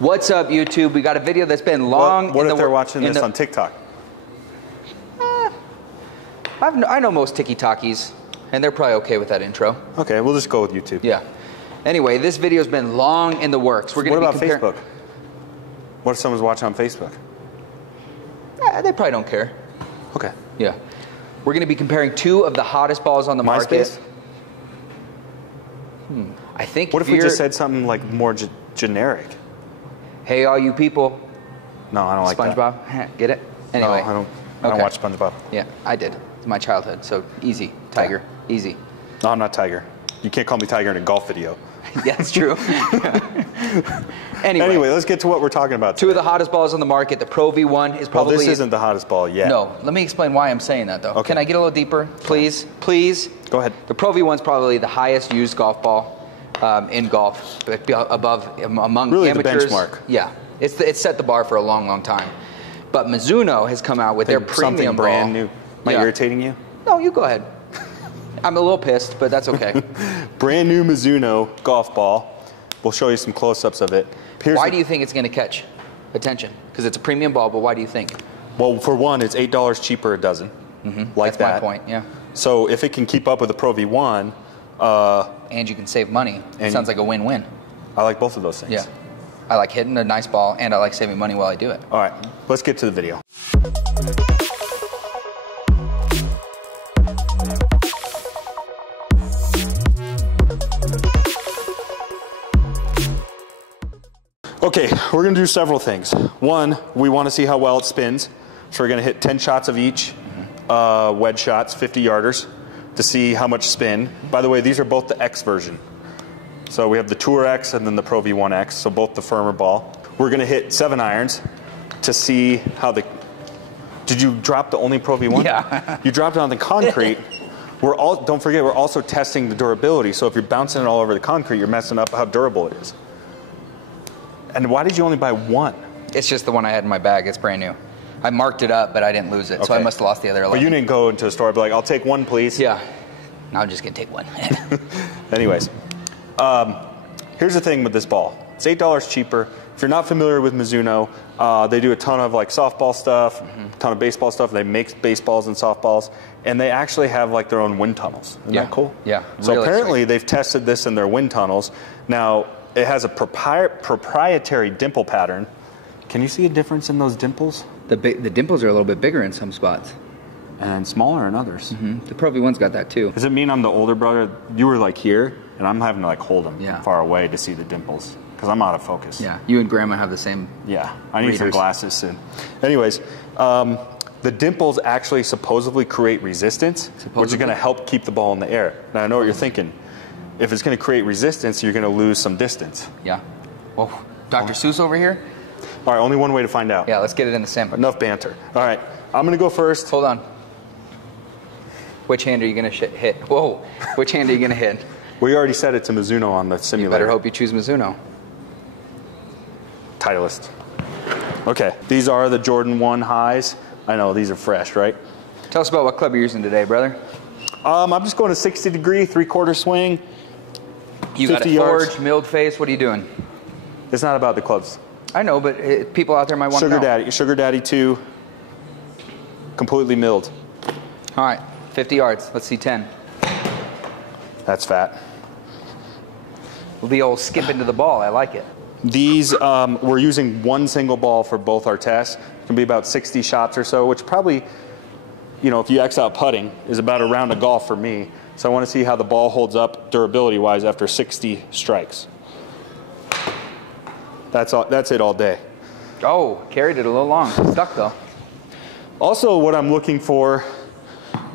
What's up, YouTube? We got a video that's been long. What if they're watching this on TikTok? I know most TikTokies, and they're probably okay with that intro. Okay, we'll just go with YouTube. Yeah. Anyway, this video's been long in the works. What about Facebook? What if someone's watching on Facebook? They probably don't care. Okay. Yeah. We're going to be comparing two of the hottest balls on the market. I think. What if we just said something like more generic? Hey, all you people. No, I don't like that. SpongeBob. Get it? Anyway. No, I don't watch SpongeBob. Yeah, I did. It's my childhood, so easy. Tiger. Easy. No, I'm not Tiger. You can't call me Tiger in a golf video. Yeah, that's true. Anyway, let's get to what we're talking about today. Two of the hottest balls on the market. The Pro V1 is probably... Well, this isn't the hottest ball yet. No. Let me explain why I'm saying that, though. Okay. Can I get a little deeper, please? Please? Go ahead. The Pro V1 is probably the highest used golf ball in golf, among really amateurs. The benchmark. Yeah. It's set the bar for a long, long time. But Mizuno has come out with their premium ball. Brand new. Am I irritating you? No, you go ahead. I'm a little pissed, but that's okay. Brand new Mizuno golf ball. We'll show you some close-ups of it. Why do you think it's going to catch attention? Because it's a premium ball, but why do you think? Well, for one, it's $8 cheaper a dozen. Like That's my point, yeah. So if it can keep up with the Pro V1... and you can save money. It sounds like a win-win. I like both of those things. Yeah. I like hitting a nice ball, and I like saving money while I do it. All right, let's get to the video. Okay, we're going to do several things. One, we want to see how well it spins. So we're going to hit 10 shots of each, wedge shots, 50-yarders, to see how much spin. By the way, these are both the X version. So we have the TourX and then the Pro V1X, so both the firmer ball. We're going to hit 7 irons to see how the... Did you drop the only Pro V1? Yeah. You dropped it on the concrete. Don't forget, we're also testing the durability. So if you're bouncing it all over the concrete, you're messing up how durable it is. And why did you only buy one? It's just the one I had in my bag. It's brand new. I marked it up, but I didn't lose it, Okay. so I must have lost the other 11. But you didn't go into a store and be like, I'll take one, please. Yeah. No, I'm just going to take one. Anyways, here's the thing with this ball. It's $8 cheaper. If you're not familiar with Mizuno, they do a ton of like softball stuff, a ton of baseball stuff. They make baseballs and softballs, and they actually have like their own wind tunnels. Isn't that cool? Yeah. So really apparently sweet. they've tested this in their wind tunnels. Now, it has a proprietary dimple pattern. Can you see a difference in those dimples? The dimples are a little bit bigger in some spots. And smaller in others. The Pro V1's got that too. Does it mean I'm the older brother? You were like here, and I'm having to like hold them far away to see the dimples because I'm out of focus. Yeah, you and Grandma have the same. Yeah, I need some glasses soon. Anyways, the dimples actually supposedly create resistance, which is going to help keep the ball in the air. Now I know what you're thinking. If it's going to create resistance, you're going to lose some distance. Yeah. Oh, Dr. Seuss over here? All right, only one way to find out. Yeah, let's get it in the sample. Enough banter. All right, I'm going to go first. Hold on. Which hand are you going to hit? Whoa. Which hand are you going to hit? We already set it to Mizuno on the simulator. You better hope you choose Mizuno. Titleist. Okay, these are the Jordan 1 highs. I know, these are fresh, right? Tell us about what club you're using today, brother. I'm just going to 60-degree, 3/4 swing. You got a forged, milled face. What are you doing? It's not about the clubs. I know, but people out there might want to know. Sugar Daddy 2, completely milled. All right, 50 yards. Let's see 10. That's fat. The old skip into the ball. I like it. These, we're using one single ball for both our tests. It can be about 60 shots or so, which probably, you know, if you X out putting, is about a round of golf for me. So I want to see how the ball holds up durability-wise after 60 strikes. That's it all day. Oh, carried it a little long. Stuck though. Also, what I'm looking for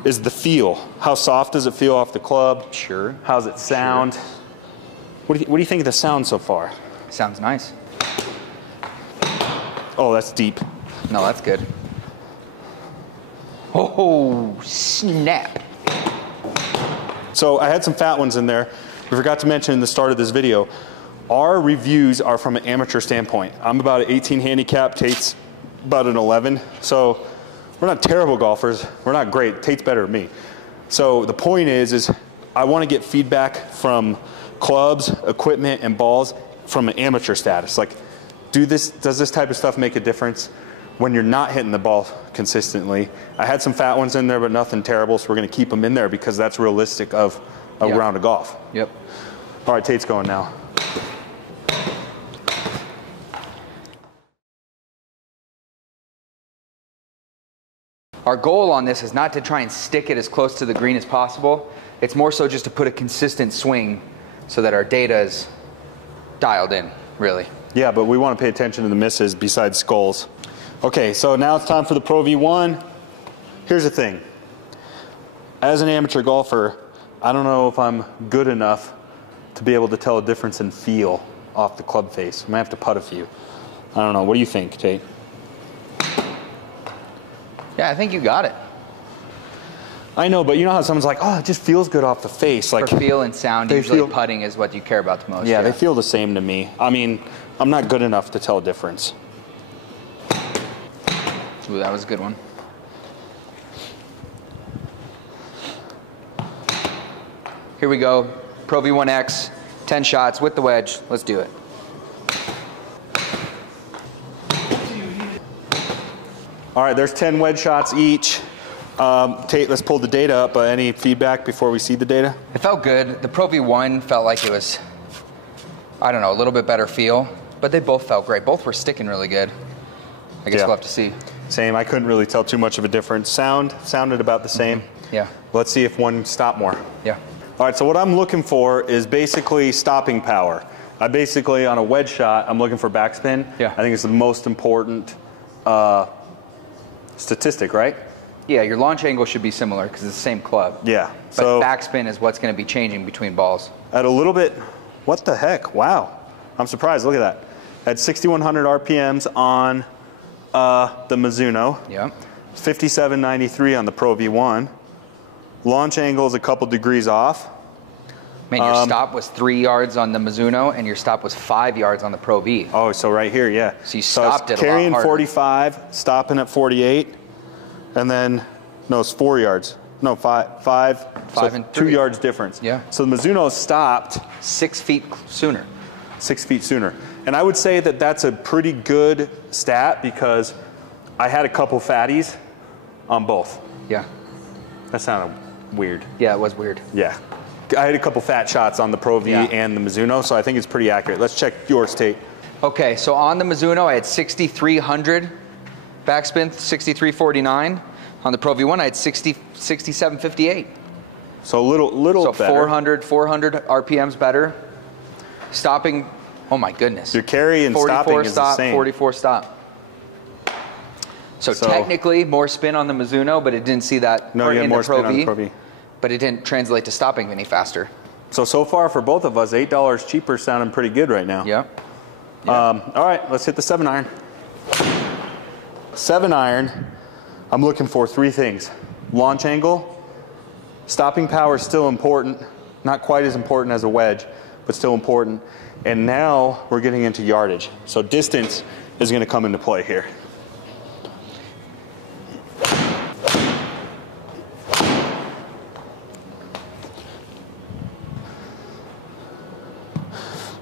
is the feel. How soft does it feel off the club? Sure. How's it sound? Sure. What do you think of the sound so far? Sounds nice. Oh, that's deep. No, that's good. Oh, snap. So I had some fat ones in there. We forgot to mention in the start of this video, our reviews are from an amateur standpoint. I'm about an 18 handicap, Tate's about an 11. So we're not terrible golfers. We're not great. Tate's better than me. So the point is I want to get feedback from clubs, equipment, and balls from an amateur status. Like, does this type of stuff make a difference when you're not hitting the ball consistently? I had some fat ones in there, but nothing terrible, so we're going to keep them in there because that's realistic of a round of golf. Yep. All right, Tate's going now. Our goal on this is not to try and stick it as close to the green as possible. It's more so just to put a consistent swing so that our data is dialed in, really. Yeah, but we want to pay attention to the misses besides skulls. Okay, so now it's time for the Pro V1. Here's the thing. As an amateur golfer, I don't know if I'm good enough to be able to tell a difference in feel off the club face. I might have to putt a few. I don't know. What do you think, Tate? Yeah, I think you got it. I know, but you know how someone's like, oh, it just feels good off the face. Like, for feel and sound, usually putting is what you care about the most. Yeah, they feel the same to me. I mean, I'm not good enough to tell a difference. Ooh, that was a good one. Here we go. Pro V1X, 10 shots with the wedge. Let's do it. All right, there's 10 wedge shots each. Tate, let's pull the data up. Any feedback before we see the data? It felt good. The Pro V1 felt like it was, I don't know, a little bit better feel, but they both felt great. Both were sticking really good. I guess we'll have to see. Same. I couldn't really tell too much of a difference. Sounded about the same. Yeah. Let's see if one stopped more. Yeah. All right, so what I'm looking for is basically stopping power. I basically, on a wedge shot, I'm looking for backspin. Yeah. I think it's the most important statistic, right? Yeah, your launch angle should be similar because it's the same club. Yeah. But so backspin is what's going to be changing between balls. At a little bit, what the heck? Wow. I'm surprised. Look at that. At 6,100 RPMs on the Mizuno. Yeah. 57.93 on the Pro V1. Launch angle is a couple degrees off. Man, your stop was 3 yards on the Mizuno, and your stop was 5 yards on the Pro V. Oh, so right here, yeah. So you stopped it a lot carrying harder. 45, stopping at 48, and then, no, it's 4 yards. No, five so and 2 3. yards difference. Yeah. So the Mizuno stopped 6 feet sooner. 6 feet sooner. And I would say that that's a pretty good stat because I had a couple fatties on both. Yeah. That sounded weird. Yeah, it was weird. Yeah. I had a couple fat shots on the Pro V and the Mizuno, so I think it's pretty accurate. Let's check yours, Tate. Okay, so on the Mizuno, I had 6,300 backspin, 6,349. On the Pro V1, I had 67.58. So a little so better. 400 RPMs better. Stopping, oh my goodness. Your carry and stopping is the same. 44 stop. So technically, more spin on the Mizuno, but it didn't see that no, you had in more the Pro spin on V. the Pro V. But it didn't translate to stopping any faster. So far for both of us, $8 cheaper sounding pretty good right now. Yeah. All right, let's hit the 7-iron. 7-iron, I'm looking for 3 things. Launch angle, stopping power is still important, not quite as important as a wedge, but still important. And now we're getting into yardage. So distance is going to come into play here.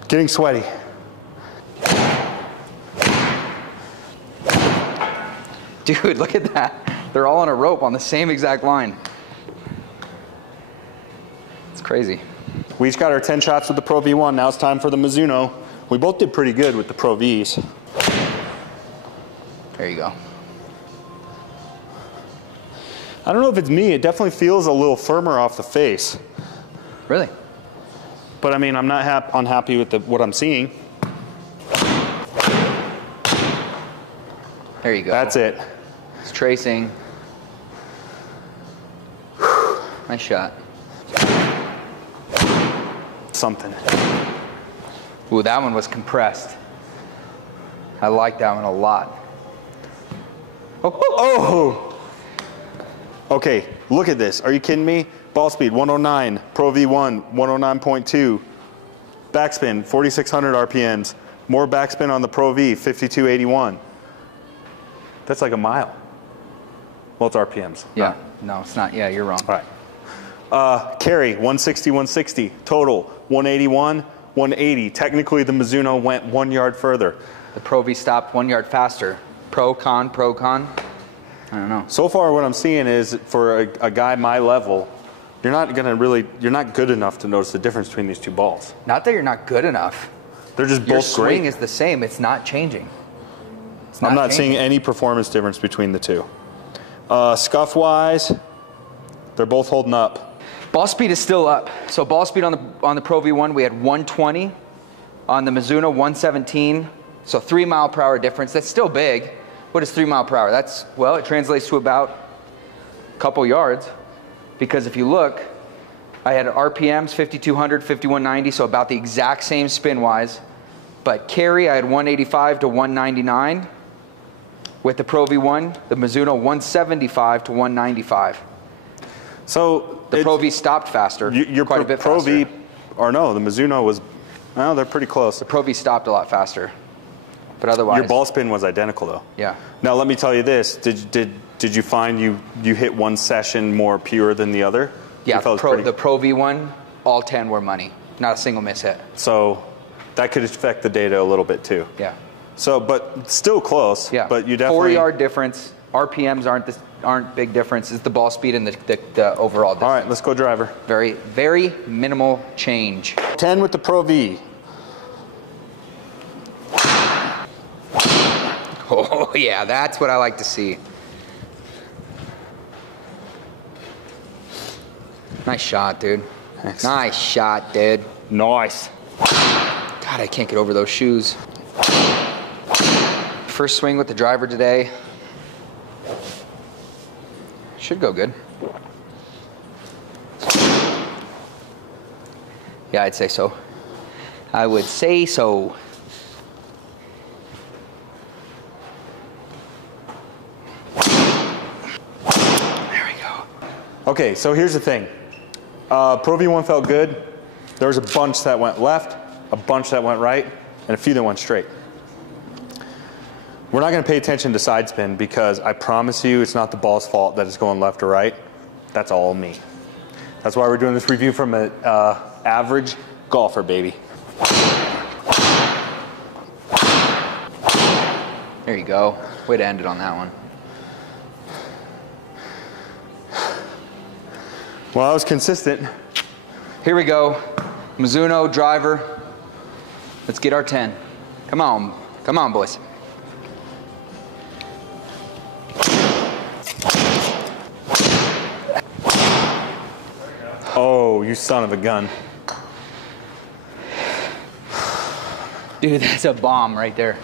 Getting sweaty. Dude, look at that. They're all on a rope on the same exact line. It's crazy. We each got our 10 shots with the Pro V1. Now it's time for the Mizuno. We both did pretty good with the Pro Vs. There you go. I don't know if it's me. It definitely feels a little firmer off the face. Really? But I mean, I'm not unhappy with what I'm seeing. There you go. That's it. It's tracing. Nice shot. Something. Ooh, that one was compressed. I like that one a lot. Oh! Okay, look at this. Are you kidding me? Ball speed, 109. Pro V1, 109.2. Backspin, 4,600 RPMs. More backspin on the Pro V, 5281. That's like a mile. Well, it's RPMs. Yeah. No, it's not. Yeah, you're wrong. All right. Carry, 160, 160. Total, 181, 180. Technically, the Mizuno went 1 yard further. The Pro V stopped 1 yard faster. Pro, con, pro, con. I don't know. So far, what I'm seeing is for a guy my level, you're not good enough to notice the difference between these two balls. Not that you're not good enough. They're just Your both great. swing is the same. It's not changing. I'm not seeing any performance difference between the two. Scuff-wise, they're both holding up. Ball speed is still up. So ball speed on the Pro V1, we had 120. On the Mizuno, 117. So 3 mile per hour difference. That's still big. What is 3 mile per hour? That's, well, it translates to about a couple yards. Because if you look, I had RPMs 5200, 5190, so about the exact same spin-wise. But carry, I had 185 to 199. With the Pro V1, the Mizuno 175 to 195. So the Pro V stopped faster, quite a bit Pro faster. V, or no, the Mizuno was, well, they're pretty close. The Pro V stopped a lot faster. But otherwise, your ball spin was identical though. Yeah. Now let me tell you this: did you find you hit one session more pure than the other? Yeah. The Pro V1, all 10 were money, not a single miss hit. So that could affect the data a little bit too. Yeah. So, but still close. Yeah. But you definitely 4 yard difference. RPMs aren't big difference. It's the ball speed and the overall difference. All right, let's go driver. Very, very minimal change. 10 with the Pro V. Oh yeah, that's what I like to see. Nice shot, dude. Thanks. Nice shot, dude. Nice. God, I can't get over those shoes. First swing with the driver today. Should go good. Yeah, I'd say so. I would say so. There we go. Okay, so here's the thing. Pro V1 felt good. There was a bunch that went left, a bunch that went right, and a few that went straight. We're not going to pay attention to side spin because I promise you it's not the ball's fault that it's going left or right. That's all me. That's why we're doing this review from an average golfer, baby. There you go. Way to end it on that one. Well, I was consistent. Here we go. Mizuno driver. Let's get our 10. Come on. Come on, boys. Oh, you son of a gun. Dude, that's a bomb right there.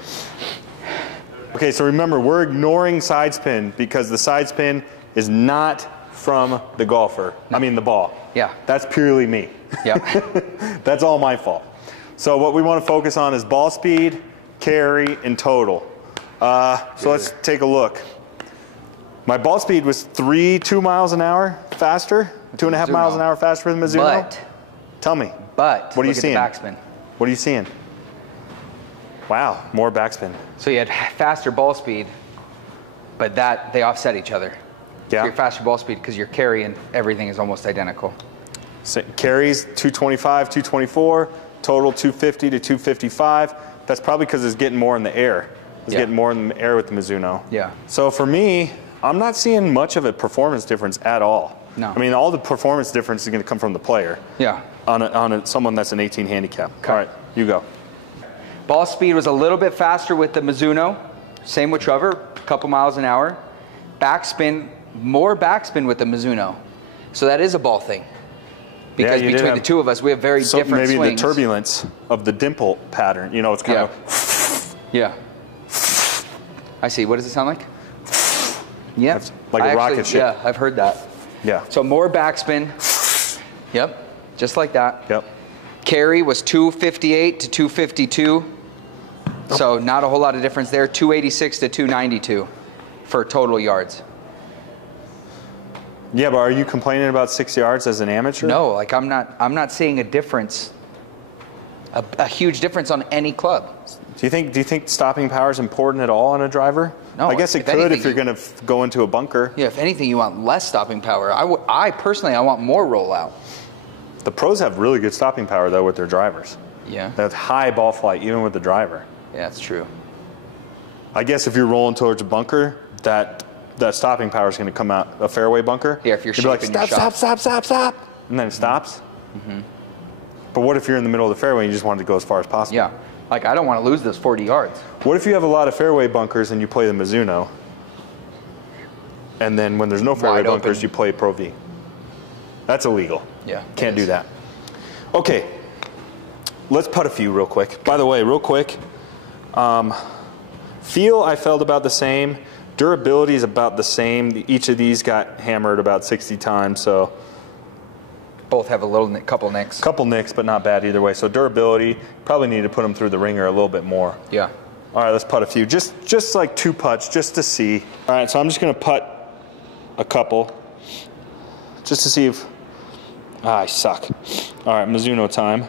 Okay, so remember, we're ignoring side spin because the side spin is not from the golfer. No. I mean the ball. Yeah. That's purely me. Yeah. That's all my fault. So what we want to focus on is ball speed, carry, and total. So let's take a look. My ball speed was 2 miles an hour faster, 2.5 miles an hour faster than Mizuno. But, tell me. But, what are you seeing? Look at the backspin. What are you seeing? Wow, more backspin. So you had faster ball speed, but they offset each other. Yeah. So your faster ball speed because your carry and everything is almost identical. So carries 225, 224, total 250 to 255. That's probably because it's getting more in the air. It's getting more in the air with the Mizuno. Yeah. So for me, I'm not seeing much of a performance difference at all. No. I mean, all the performance difference is going to come from the player. Yeah. On someone that's an 18 handicap. Okay. All right, you go. Ball speed was a little bit faster with the Mizuno. Same with Trevor, a couple miles an hour. Backspin, more backspin with the Mizuno. So that is a ball thing. Because between the two of us, we have very different maybe swings. The turbulence of the dimple pattern. You know, it's kind of. Yeah. I see. What does it sound like? Yeah. Like a rocket ship. Yeah, I've heard that. Yeah. So more backspin. Yep. Just like that. Yep. Carry was 258 to 252. So not a whole lot of difference there. 286 to 292 for total yards. Yeah, but are you complaining about 6 yards as an amateur? No, like I'm not seeing a difference, a huge difference on any club. Do you think stopping power is important at all on a driver? No. I guess it could if you're going to go into a bunker. Yeah, if anything, you want less stopping power. I personally want more rollout. The pros have really good stopping power though with their drivers. Yeah. That's high ball flight, even with the driver. Yeah, that's true. I guess if you're rolling towards a bunker, that stopping power is going to come out, a fairway bunker. Yeah, if you're you'll be like, shaping your stop, shot. stop, stop, stop, stop, and then it stops. Mm-hmm. But what if you're in the middle of the fairway and you just want it to go as far as possible? Yeah, like I don't want to lose those 40 yards. What if you have a lot of fairway bunkers and you play the Mizuno, and then when there's no fairway bunkers, you play Pro V? That's illegal. Yeah. Can't do that. Okay, let's putt a few real quick. By the way, real quick, feel I felt about the same. Durability is about the same. Each of these got hammered about 60 times, so. Both have a couple nicks. Couple nicks, but not bad either way. So durability, probably need to put them through the ringer a little bit more. Yeah. All right, let's putt a few. Just like 2 putts, just to see. All right, so I'm just gonna putt a couple, just to see if, I suck. All right, Mizuno time.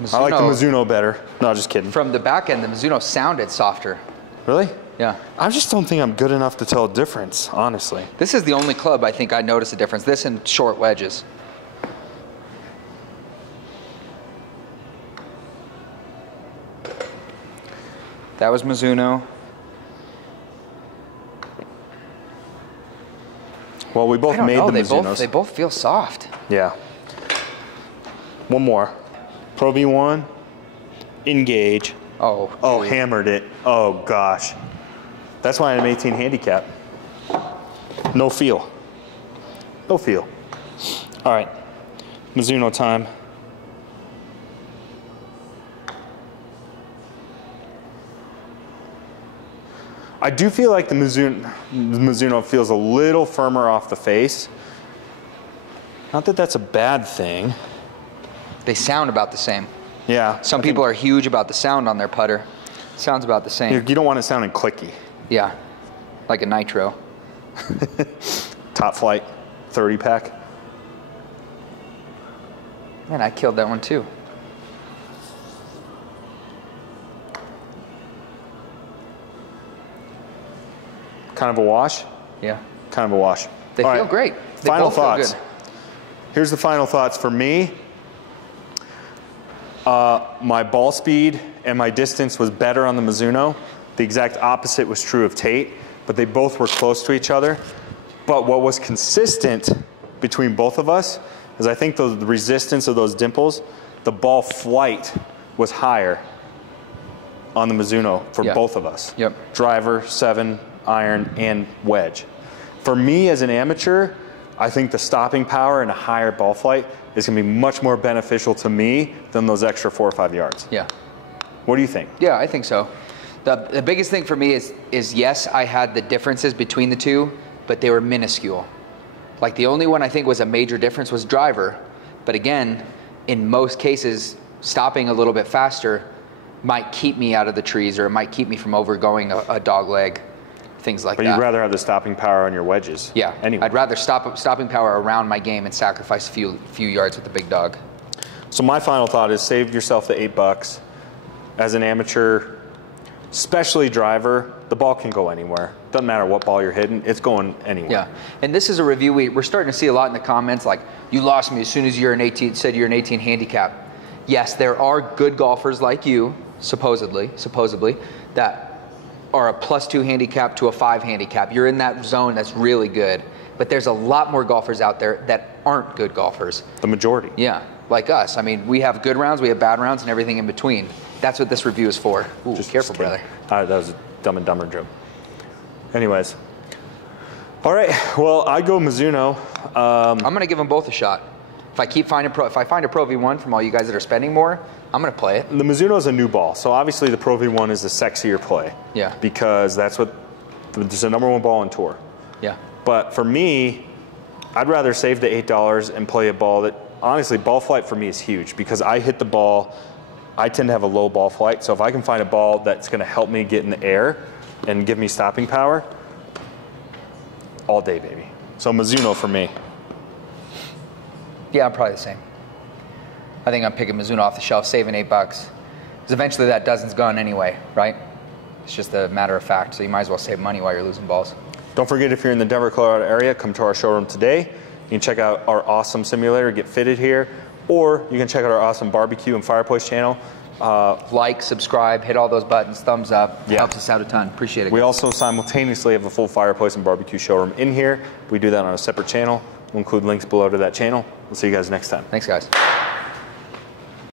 Mizuno, I like the Mizuno better. No, just kidding. From the back end, the Mizuno sounded softer. Really? Yeah. I just don't think I'm good enough to tell a difference, honestly. This is the only club I think I noticed a difference. This and short wedges. That was Mizuno. Well, we both made the Mizunos. They both feel soft. Yeah. One more. Pro V1, engage. Oh. Oh, hammered it. Oh, gosh. That's why I'm 18 handicap. No feel. No feel. All right. Mizuno time. I do feel like the Mizuno feels a little firmer off the face. Not that that's a bad thing. They sound about the same. Yeah. Some people are huge about the sound on their putter. Sounds about the same. You don't want it sounding clicky. Yeah, like a nitro. Top Flight 30 pack. Man, I killed that one too. Kind of a wash? Yeah. Kind of a wash. They All feel right. great. They Final both feel thoughts. good. Here's the final thoughts for me. My ball speed and my distance was better on the Mizuno. The exact opposite was true of Tate, but they both were close to each other. But what was consistent between both of us is I think the resistance of those dimples, the ball flight was higher on the Mizuno for both of us. Yep. Driver, 7, iron, and wedge. For me as an amateur, I think the stopping power and a higher ball flight is going to be much more beneficial to me than those extra 4 or 5 yards. Yeah. What do you think? Yeah, I think so. The biggest thing for me is yes, I had the differences between the two, but they were minuscule. Like the only one I think was a major difference was driver. But again, in most cases, stopping a little bit faster might keep me out of the trees, or it might keep me from overgoing a dog leg, things like that. But you'd rather have the stopping power on your wedges. Yeah, anyway. I'd rather stopping power around my game and sacrifice a few yards with the big dog. So my final thought is save yourself the $8. As an amateur, especially driver, the ball can go anywhere. Doesn't matter what ball you're hitting, it's going anywhere. Yeah, and this is a review we're starting to see a lot in the comments, like, you lost me as soon as you're an 18, said you're an 18 handicap. Yes, there are good golfers like you, supposedly, that are a +2 handicap to a 5 handicap. You're in that zone that's really good. But there's a lot more golfers out there that aren't good golfers. The majority. Yeah, like us. I mean, we have good rounds, we have bad rounds, and everything in between. That's what this review is for. Ooh, careful, brother. All right, that was a Dumb and Dumber joke. Anyways. All right, well, I go Mizuno. I'm going to give them both a shot. If I find a Pro V1 from all you guys that are spending more, I'm going to play it. The Mizuno is a new ball, so obviously the Pro V1 is the sexier play. Yeah. Because that's what, it's the #1 ball on tour. Yeah. But for me, I'd rather save the $8 and play a ball that, honestly, ball flight for me is huge because I hit the ball, I tend to have a low ball flight, so if I can find a ball that's going to help me get in the air and give me stopping power, all day, baby. So Mizuno for me. Yeah, I'm probably the same. I think I'm picking Mizuno off the shelf, saving $8. Because eventually that dozen's gone anyway, right? It's just a matter of fact, so you might as well save money while you're losing balls. Don't forget, if you're in the Denver, Colorado area, come to our showroom today. You can check out our awesome simulator, get fitted here, or you can check out our awesome barbecue and fireplace channel. Like, subscribe, hit all those buttons, thumbs up. Yeah. Helps us out a ton. Appreciate it. We also simultaneously have a full fireplace and barbecue showroom in here. We do that on a separate channel. We'll include links below to that channel. We'll see you guys next time. Thanks, guys.